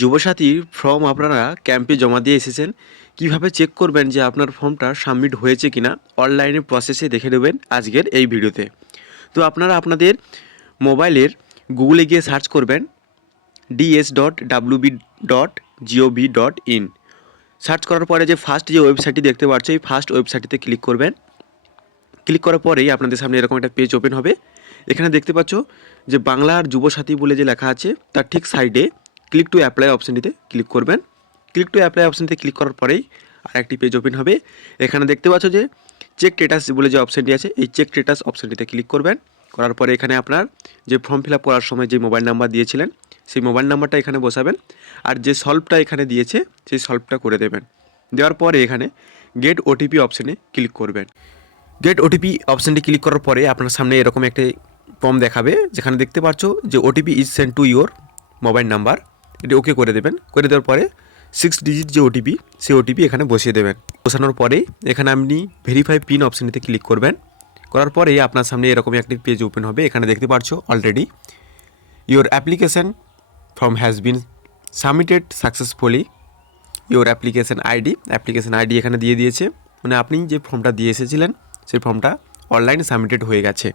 যুবসাথীর form আপনারা ক্যাম্পে জমা দিয়ে এসেছেন। কিভাবে চেক করবেন যে আপনার ফর্মটা সাবমিট হয়েছে কিনা অনলাইনে প্রসেসে দেখে নেবেন আজকের এই ভিডিওতে। তো আপনারা আপনাদের মোবাইলের গুগলে গিয়ে সার্চ করবেন ds.wb.gov.in। সার্চ করার পরে যে ফার্স্ট যে ওয়েবসাইটটি দেখতে পাচ্ছ এই ফার্স্ট ওয়েবসাইটটিতে ক্লিক করবেন। ক্লিক করার পরেই আপনাদের সামনে এরকম একটা পেজ ওপেন হবে। এখানে দেখতে পাচ্ছ যে বাংলার যুবসাথী বলে যে লেখা আছে তার ঠিক সাইডে ক্লিক টু অ্যাপ্লাই অপশানটিতে ক্লিক করবেন। ক্লিক টু অ্যাপ্লাই অপশানটিতে ক্লিক করার পরেই আরেকটি পেজ ওপেন হবে। এখানে দেখতে পাচ্ছ যে চেক স্ট্যাটাস বলে যে অপশানটি আছে এই চেক স্ট্যাটাস অপশানটিতে ক্লিক করবেন। করার পরে এখানে আপনার যে ফর্ম ফিল আপ করার সময় যে মোবাইল নাম্বার দিয়েছিলেন সেই মোবাইল নাম্বারটা এখানে বসাবেন, আর যে সলভটা এখানে দিয়েছে সেই সলভটা করে দেবেন। দেওয়ার পরে এখানে গেট ওটিপি অপশানে ক্লিক করবেন। গেট ওটিপি অপশানটি ক্লিক করার পরে আপনার সামনে এরকম একটি ফর্ম দেখাবে, যেখানে দেখতে পাচ্ছ যে OTP is send to your mobile number. এটি ওকে করে দেবেন। করে দেওয়ার পরে 6 ডিজিট যে ওটিপি সেই ওটিপি এখানে বসিয়ে দেবেন। বসানোর পরে এখানে আপনি ভেরিফাই পিন অপশানটিতে ক্লিক করবেন। করার পরে আপনার সামনে এরকম একটি পেজ ওপেন হবে। এখানে দেখতে পাচ্ছ already your application form has been submitted successfully. Your application ID এখানে দিয়ে দিয়েছে, মানে আপনি যে ফর্মটা দিয়ে এসেছিলেন সেই ফর্মটা অনলাইনে সাবমিটেড হয়ে গেছে।